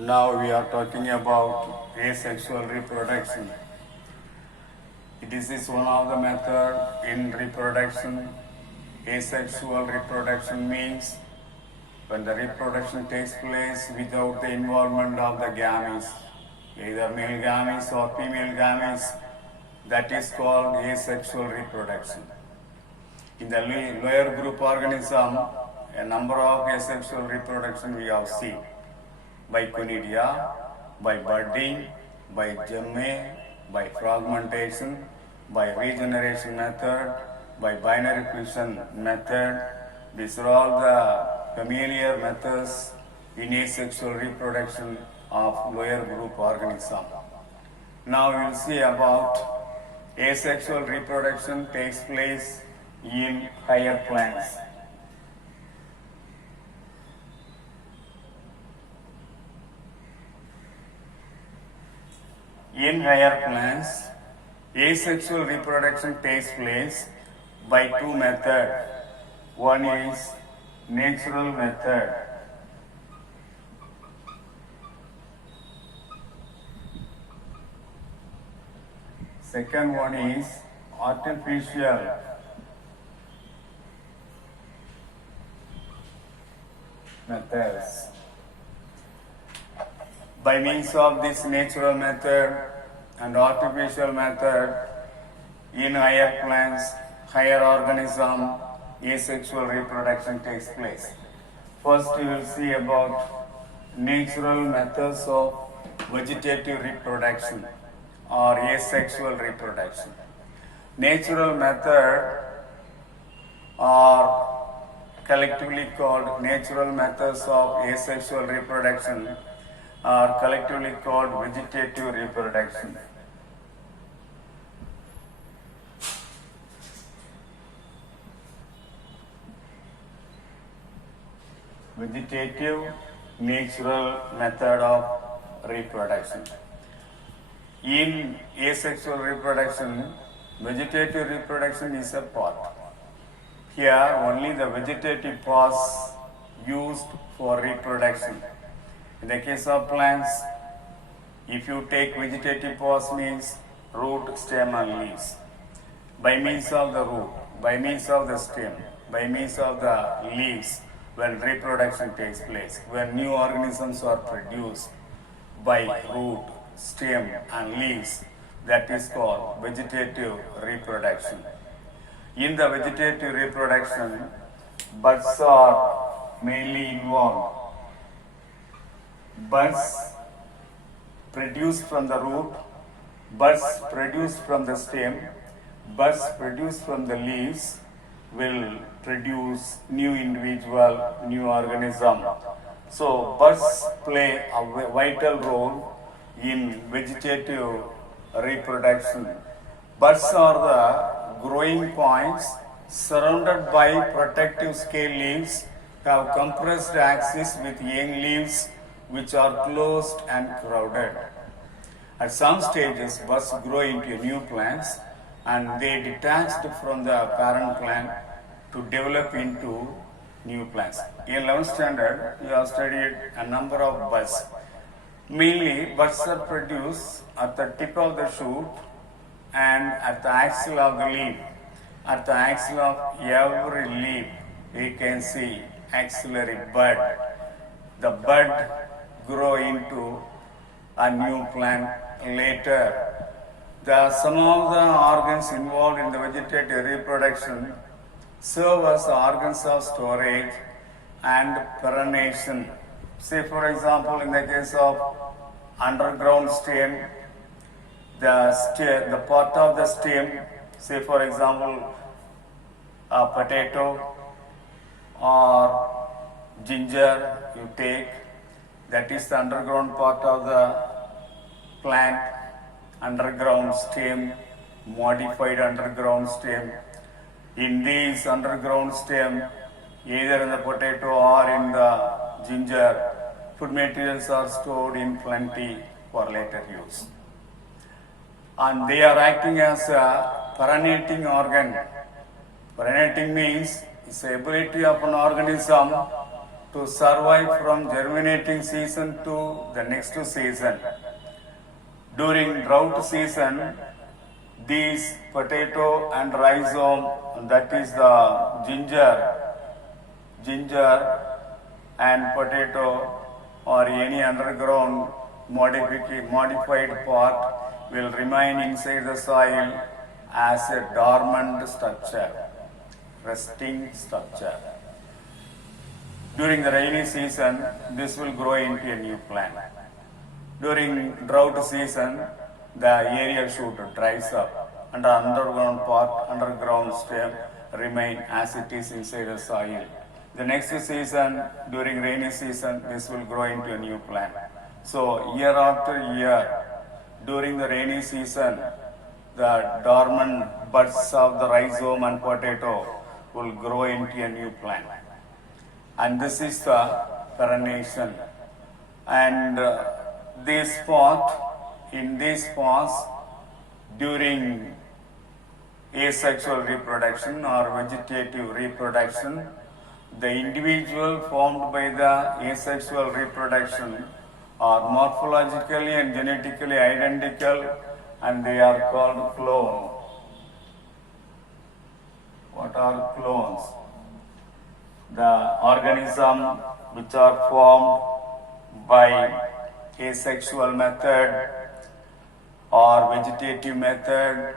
Now we are talking about asexual reproduction. This is one of the method in reproduction. Asexual reproduction means when the reproduction takes place without the involvement of the gametes, either male gametes or female gametes, that is called asexual reproduction. In the lower group organism, a number of asexual reproduction we have seen by conidia, by budding, by gemme, by fragmentation, by regeneration method, by binary fission method. These are all the familiar methods in asexual reproduction of lower group organism. Now we will see about asexual reproduction takes place in higher plants. In higher plants, asexual reproduction takes place by two methods. One is natural method. Second one is artificial. Methods. By means of this natural method and artificial method, in higher plants, higher organism, asexual reproduction takes place. First, we will see about natural methods of vegetative reproduction or asexual reproduction. Natural method are collectively called natural methods of asexual reproduction are collectively called vegetative reproduction. Vegetative natural method of reproduction. In asexual reproduction, vegetative reproduction is a part. Here only the vegetative parts used for reproduction. In the case of plants, if you take vegetative parts means root, stem and leaves. By means of the root, by means of the stem, by means of the leaves, when reproduction takes place, when new organisms are produced by root, stem and leaves, that is called vegetative reproduction. In the vegetative reproduction, buds are mainly involved. Buds produced from the root, buds produced from the stem, buds produced from the leaves will produce new individual, new organism. So buds play a vital role in vegetative reproduction. Buds are the growing points surrounded by protective scale leaves, have compressed axis with young leaves which are closed and crowded. At some stages, buds grow into new plants and they detached from the parent plant to develop into new plants. In 11th standard, you have studied a number of buds. Mainly, buds are produced at the tip of the shoot and at the axil of the leaf. At the axil of every leaf, you can see axillary bud. The bud grow into a new plant later. Some of the organs involved in the vegetative reproduction serve as organs of storage and perennation. Say for example, in the case of underground stem, the part of the stem, say for example, a potato or ginger you take, that is the underground part of the plant, underground stem, modified underground stem. In these underground stem, either in the potato or in the ginger, food materials are stored in plenty for later use. And they are acting as a perennating organ. Perennating means it's the ability of an organism to survive from germinating season to the next season. During drought season, these potato and rhizome, that is the ginger and potato or any underground modified part will remain inside the soil as a dormant structure, resting structure. During the rainy season, this will grow into a new plant. During drought season, the aerial shoot dries up and the underground stem remain as it is inside the soil. The next season, during rainy season, this will grow into a new plant. So year after year, during the rainy season, the dormant buds of the rhizome and potato will grow into a new plant. And this is the perenniation. And in this phase, during asexual reproduction or vegetative reproduction, the individual formed by the asexual reproduction are morphologically and genetically identical, and they are called clones. What are clones? The organisms which are formed by asexual method or vegetative method,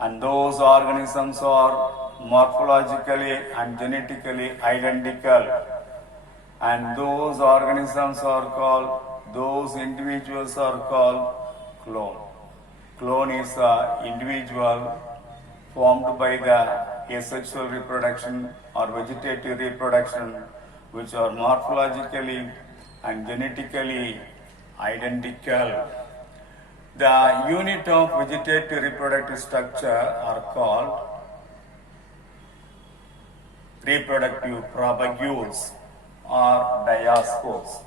and those organisms are morphologically and genetically identical, and those individuals are called clone. Clone is an individual formed by the asexual reproduction or vegetative reproduction, which are morphologically and genetically identical. The unit of vegetative reproductive structure are called reproductive propagules or diaspores.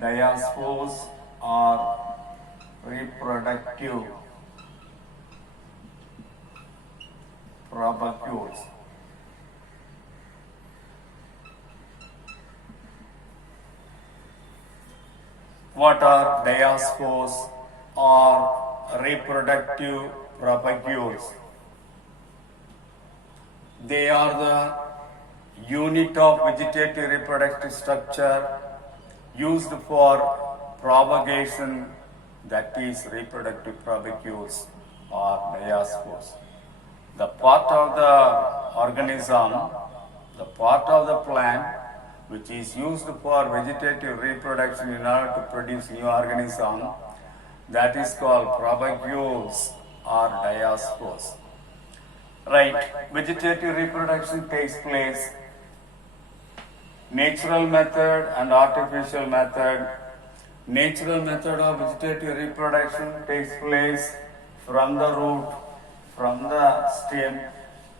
Diaspores are reproductive propagules. What are diaspores or reproductive propagules? They are the unit of vegetative reproductive structure used for propagation, that is reproductive propagules or diaspores. The part of the organism, the part of the plant which is used for vegetative reproduction in order to produce new organism, that is called propagules or diaspores. Right, vegetative reproduction takes place natural method and artificial method. Natural method of vegetative reproduction takes place from the root, from the stem,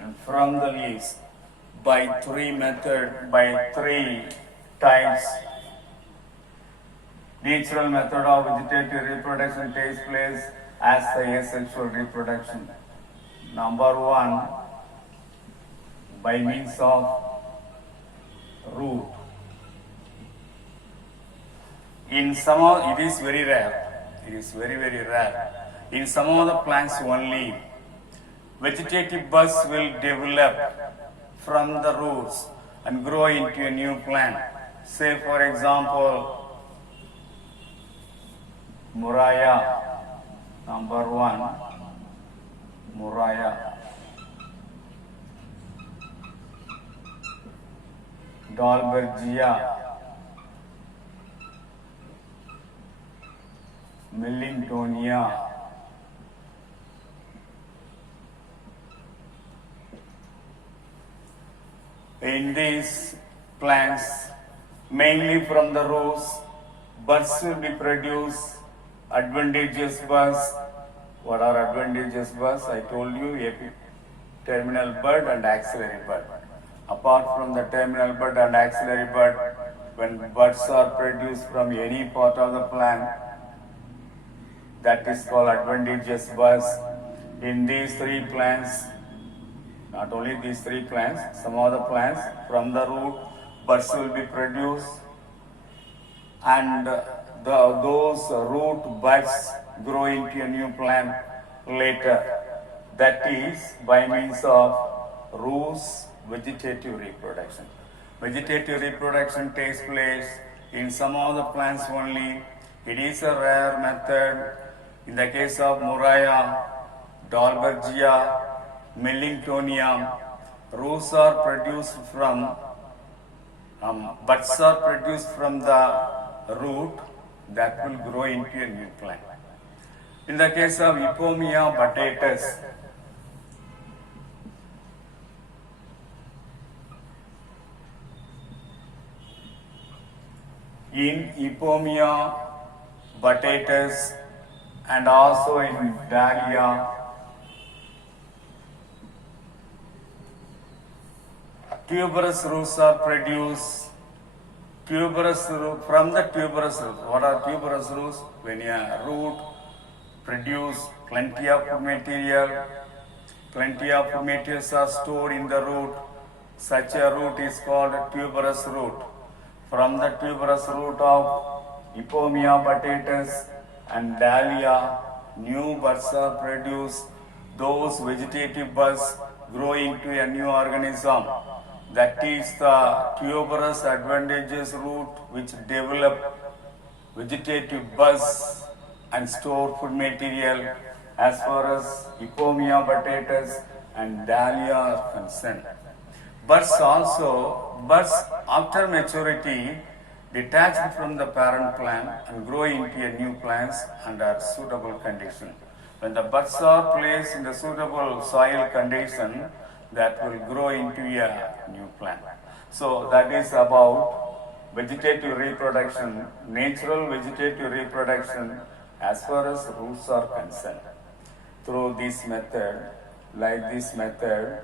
and from the leaves by three types. Natural method of vegetative reproduction takes place as the asexual reproduction. Number one, by means of root. In some of, it is very rare. It is very, very rare. In some of the plants only, vegetative buds will develop from the roots and grow into a new plant. Say for example, Murraya, number one, Murraya. Dalbergia, Millingtonia, in these plants, mainly from the roots, buds will be produced, adventitious buds. What are adventitious buds? I told you, terminal bud and axillary bud. Apart from the terminal bud and axillary bud, when buds are produced from any part of the plant, that is called adventitious buds. In these three plants, Not only these three plants, some other plants from the root, buds will be produced, and those root buds grow into a new plant later. That is by means of roots vegetative reproduction. Vegetative reproduction takes place in some of the plants only. It is a rare method. In the case of Murraya, Dalbergia, Millingtonium, roots are produced from, buds are produced from the root that will grow into a new plant. In the case of Epomia batatas, in Epomia batatas and also in Dahlia, tuberous roots are produced. From the tuberous roots. What are tuberous roots? When a root produce plenty of materials are stored in the root. Such a root is called a tuberous root. From the tuberous root of Epomia batatas and Dahlia, new buds are produced. Those vegetative buds grow into a new organism. That is the tuberous advantageous root which develop vegetative buds and store food material as far as Epomia batatas and Dahlia are concerned. Buds after maturity detach from the parent plant and grow into a new plants under suitable condition. When the buds are placed in the suitable soil condition, that will grow into a new plant. So that is about vegetative reproduction, natural vegetative reproduction as far as roots are concerned. Through this method, like this method,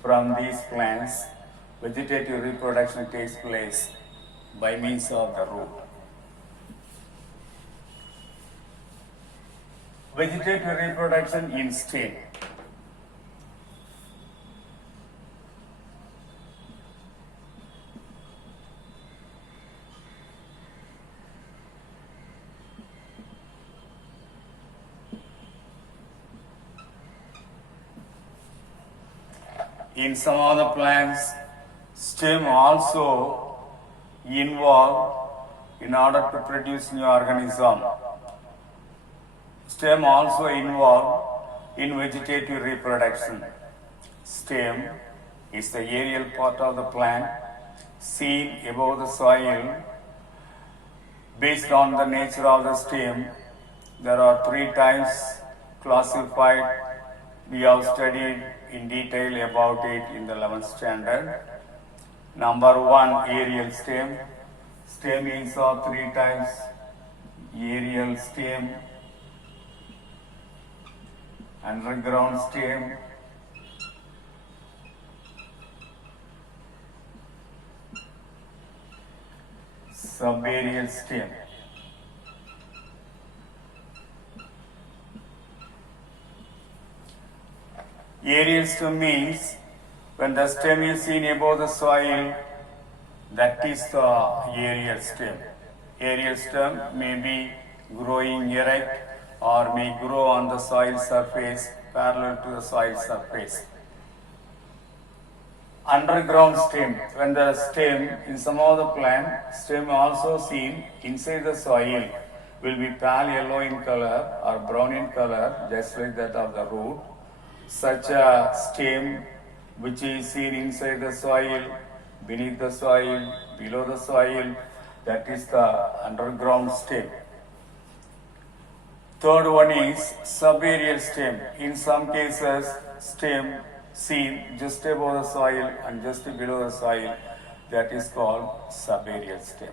from these plants, vegetative reproduction takes place by means of the root. Vegetative reproduction in stem. In some other plants, stem also involved in order to produce new organism. Stem also involved in vegetative reproduction. Stem is the aerial part of the plant seen above the soil. Based on the nature of the stem, there are three types classified. We have studied in detail about it in the 11th standard. Number one, aerial stem. Stem is of three types. Aerial stem, underground stem, subaerial stem. Aerial stem means when the stem is seen above the soil, that is the aerial stem. Aerial stem may be growing erect or may grow on the soil surface parallel to the soil surface. Underground stem, when the stem in some of the plant, stem also seen inside the soil, will be pale yellow in color or brown in color, just like that of the root. Such a stem which is seen inside the soil, beneath the soil, below the soil, that is the underground stem. Third one is subaerial stem. In some cases, stem seen just above the soil and just below the soil, that is called subaerial stem.